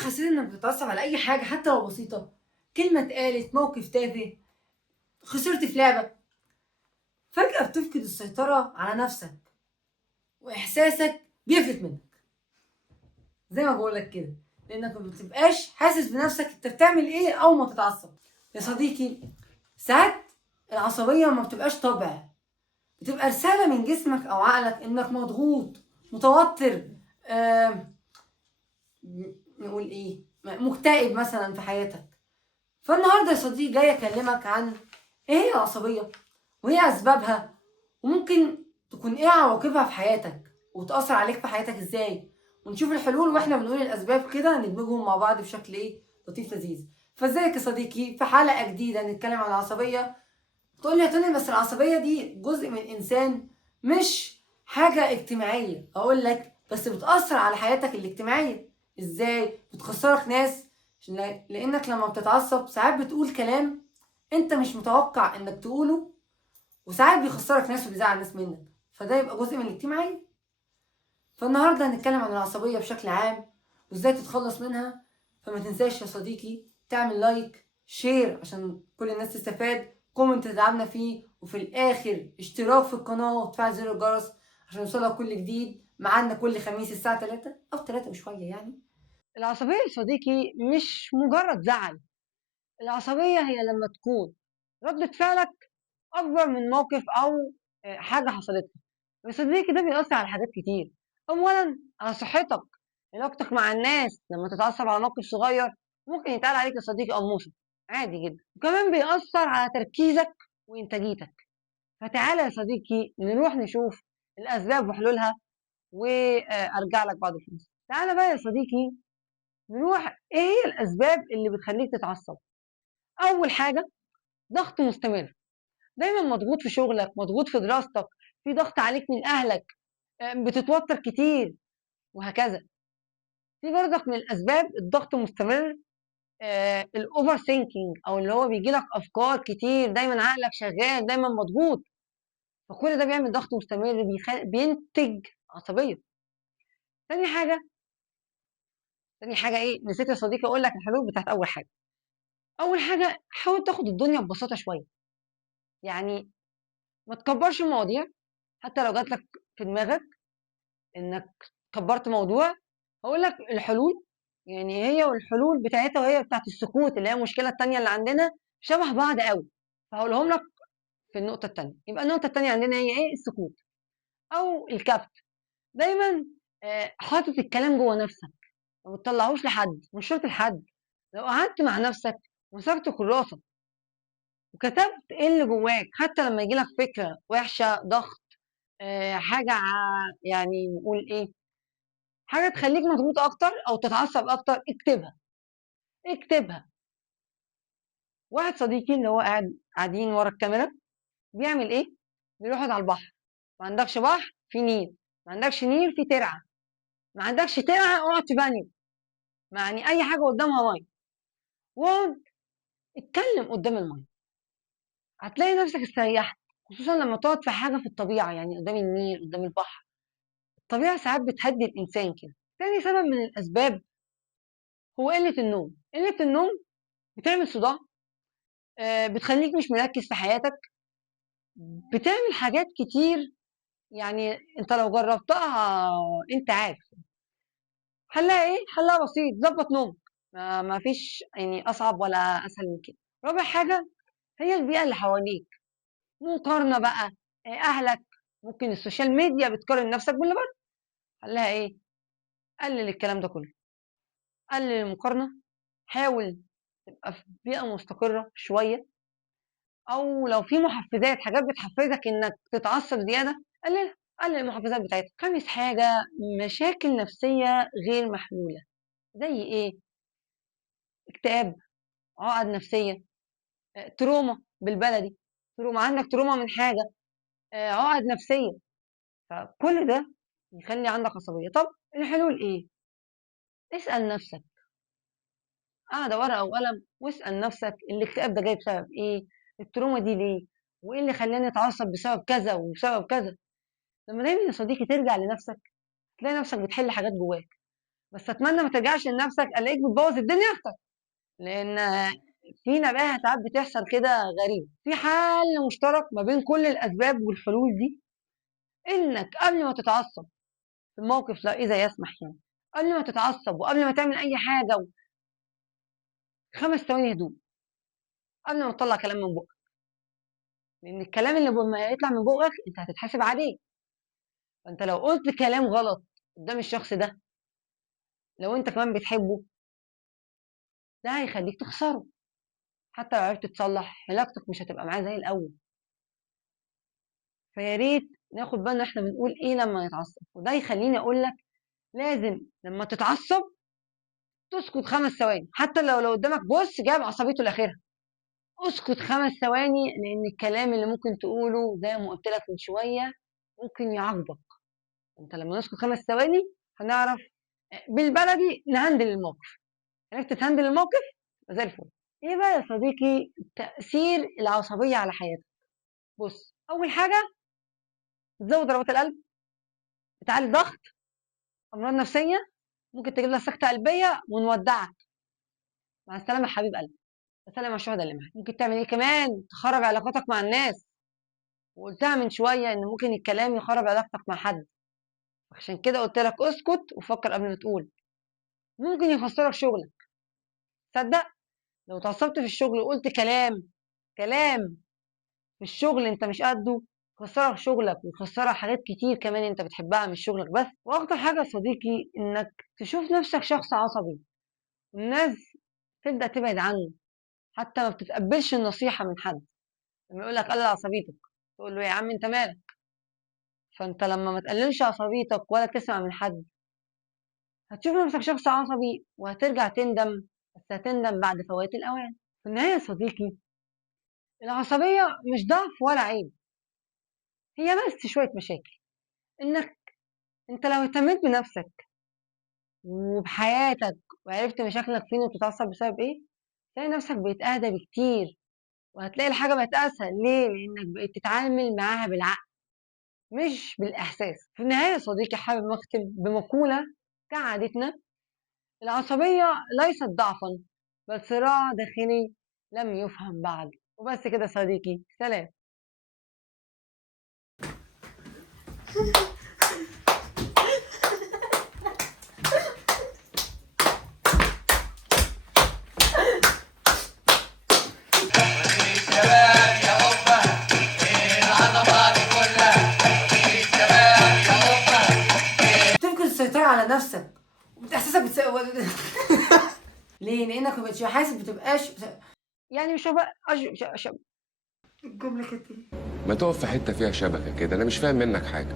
حسيت إنك بتتعصب على أي حاجة حتى لو بسيطة، كلمة اتقالت، موقف تافه، خسرت في لعبة، فجأة بتفقد السيطرة على نفسك وإحساسك بيفلت منك، زي ما باقول لك كده، لإنك ما بتبقاش حاسس بنفسك أنت بتعمل إيه أول ما تتعصب. يا صديقي، ساعات العصبية ما بتبقاش طبع، بتبقى رسالة من جسمك أو عقلك إنك مضغوط، متوتر، آآ نقول إيه، مكتئب مثلًا في حياتك. فالنهارده يا صديقي جاي أكلمك عن إيه هي العصبية، وإيه أسبابها، وممكن تكون إيه عواقبها في حياتك، وتأثر عليك في حياتك إزاي، ونشوف الحلول وإحنا بنقول الأسباب كده ندمجهم مع بعض بشكل إيه لطيف لذيذ. فإزيك يا صديقي في حلقة جديدة نتكلم عن العصبية. تقول لي بس العصبية دي جزء من الإنسان، مش حاجة اجتماعية. أقول لك بس بتأثر على حياتك الاجتماعية. إزاي؟ بتخسرك ناس، لأنك لما بتتعصب ساعات بتقول كلام أنت مش متوقع إنك تقوله، وساعات بيخسرك ناس وبيزعل ناس منك، فده يبقى جزء من الاجتماعية. فالنهارده هنتكلم عن العصبية بشكل عام وإزاي تتخلص منها. فما تنساش يا صديقي تعمل لايك شير عشان كل الناس تستفاد، كومنت تدعمنا فيه، وفي الآخر اشتراك في القناة وتفعل زر الجرس عشان يوصلك كل جديد. معانا كل خميس الساعة 3 أو 3 وشوية يعني. العصبية يا صديقي مش مجرد زعل، العصبية هي لما تكون ردة فعلك أكبر من موقف أو حاجة حصلت لك. يا صديقي ده بيأثر على حاجات كتير. أولا على صحتك، علاقتك مع الناس لما تتعصب على موقف صغير ممكن يتقال عليك يا صديقي قموصة، عادي جدا. وكمان بيأثر على تركيزك وإنتاجيتك. فتعالى يا صديقي نروح نشوف الأسباب وحلولها، وأرجع لك بعد الفلوس. تعالى بقى يا صديقي نروح إيه هي الأسباب اللي بتخليك تتعصب. أول حاجة ضغط مستمر، دايما مضغوط في شغلك، مضغوط في دراستك، في ضغط عليك من أهلك، بتتوتر كتير، وهكذا. في برضك من الأسباب الضغط المستمر، الأوفر ثينكينج، أو اللي هو بيجي لك أفكار كتير، دايما عقلك شغال، دايما مضغوط، فكل ده بيعمل ضغط مستمر بينتج عصبية. تاني حاجة تاني حاجة إيه، نسيت يا صديقي أقول لك الحلول بتاعت أول حاجة. أول حاجة حاول تاخد الدنيا ببساطة شوية، يعني ما تكبرش المواضيع. حتى لو جات لك في دماغك إنك كبرت موضوع، هقول لك الحلول، يعني هي والحلول بتاعتها وهي بتاعت السكوت اللي هي المشكلة التانية اللي عندنا شبه بعض قوي. فهقولهم لك في النقطة التانية. يبقى النقطة التانية عندنا هي ايه؟ السكوت او الكبت. دايما حاطط الكلام جوه نفسك، ما بتطلعوش لحد، مش شرط لحد. لو قعدت مع نفسك مسكت كراسة وكتبت ايه اللي جواك، حتى لما يجيلك فكرة وحشة، ضغط، حاجة يعني نقول ايه، حاجة تخليك مضغوط اكتر او تتعصب اكتر، اكتبها. اكتبها. واحد صديقي اللي هو قاعدين ورا الكاميرا بيعمل ايه؟ بيروح يقعد على البحر. ما عندكش بحر، في نيل. ما عندكش نيل، في ترعه. ما عندكش ترعه، اقعد في بانيو. يعني اي حاجه قدامها ميه، واقعد اتكلم قدام الميه، هتلاقي نفسك استريحت. خصوصا لما تقعد في حاجه في الطبيعه، يعني قدام النيل، قدام البحر. الطبيعه ساعات بتهدي الانسان كده. تاني سبب من الاسباب هو قله النوم. قله النوم بتعمل صداع، بتخليك مش مركز في حياتك، بتعمل حاجات كتير. يعني انت لو جربتها انت عارف حلها ايه. حلها بسيط، ظبط نومك. ما فيش يعني اصعب ولا اسهل من كده. رابع حاجه هي البيئه اللي حواليك، مقارنه بقى، اهلك، ممكن السوشيال ميديا بتقارن نفسك باللي بره. حلها ايه؟ قلل الكلام ده كله، قلل المقارنه. حاول تبقى في بيئه مستقره شويه، او لو في محفزات، حاجات بتحفزك انك تتعصب زياده، قللها. قلل المحفزات بتاعتك. خامس حاجه مشاكل نفسيه غير محلوله، زي ايه؟ اكتئاب، عقد نفسيه، تروما بالبلدي. تروما، عندك تروما من حاجه، عقد نفسيه. فكل ده يخلي عندك عصبيه. طب الحلول ايه؟ اسال نفسك، قاعده ورقه وقلم واسال نفسك الاكتئاب ده جاي بسبب ايه؟ التروما دي ليه؟ وايه اللي خلاني اتعصب بسبب كذا وبسبب كذا؟ لما دايما يا صديقي ترجع لنفسك تلاقي نفسك بتحل حاجات جواك. بس اتمنى ما ترجعش لنفسك الاقيك بتبوظ الدنيا اكتر، لان في نباهة ساعات بتحصل كده غريب. في حل مشترك ما بين كل الاسباب والحلول دي، انك قبل ما تتعصب في الموقف، لا اذا يسمح يعني، قبل ما تتعصب وقبل ما تعمل اي حاجه، 5 ثواني هدوء قبل ما تطلع كلام من بقك، لان الكلام اللي لما يطلع من بقك انت هتتحاسب عليه. فانت لو قلت كلام غلط قدام الشخص ده، لو انت كمان بتحبه، ده هيخليك تخسره. حتى لو عرفت تصلح علاقتك مش هتبقى معاه زي الاول. فيا ريت ناخد بالنا احنا بنقول ايه لما نتعصب. وده يخليني اقول لك لازم لما تتعصب تسكت 5 ثواني، حتى لو قدامك بص جاب عصبيته لاخرها، اسكت 5 ثواني، لان الكلام اللي ممكن تقوله زي ما قلت لك من شويه ممكن يعاقبك. انت لما نسكت 5 ثواني هنعرف بالبلدي نهندل الموقف. عرفت تهندل الموقف زي الفل. ايه بقى يا صديقي تأثير العصبية على حياتك؟ بص، اول حاجة تزود ضربات القلب، بتعلي الضغط، امراض نفسية، ممكن تجيب لك سكتة قلبية ونودعك. مع السلامة يا حبيب قلبي، سلام على الشهداء اللي معاك. ممكن تعمل ايه كمان؟ تخرب علاقاتك مع الناس، وقلتها من شوية ان ممكن الكلام يخرب علاقتك مع حد، عشان كده قلت لك اسكت وفكر قبل ما تقول. ممكن يخسرك شغلك. تصدق لو اتعصبت في الشغل وقلت كلام في الشغل انت مش قده، يخسرك شغلك ويخسرك حاجات كتير كمان انت بتحبها مش شغلك بس. واكتر حاجة يا صديقي انك تشوف نفسك شخص عصبي، والناس تبدأ تبعد عنه، حتى ما بتتقبلش النصيحة من حد. لما يقول لك قلل عصبيتك تقول له يا عم انت مالك. فانت لما ما تقللش عصبيتك ولا تسمع من حد، هتشوف نفسك شخص عصبي وهترجع تندم، بس هتندم بعد فوات الأوان. في النهاية يا صديقي، العصبية مش ضعف ولا عيب، هي بس شوية مشاكل. إنك أنت لو اهتميت بنفسك وبحياتك وعرفت مشاكلك فين وبتتعصب بسبب إيه، تلاقي نفسك بقيت أهدى بكتير، وهتلاقي الحاجة بقت أسهل. ليه؟ لأنك بقيت تتعامل معاها بالعقل مش بالإحساس. في النهاية يا صديقي، حابب أختم بمقولة كعادتنا: العصبية ليست ضعفا، بل صراع داخلي لم يفهم بعد. وبس كده صديقي، سلام. تفقد السيطرة على نفسك وبتحسسك ليه؟ لانك ما بقتش حاسس، يعني مش هبقى الجملة كانت ايه؟ ما تقف في حتة فيها شبكة كده، أنا مش فاهم منك حاجة.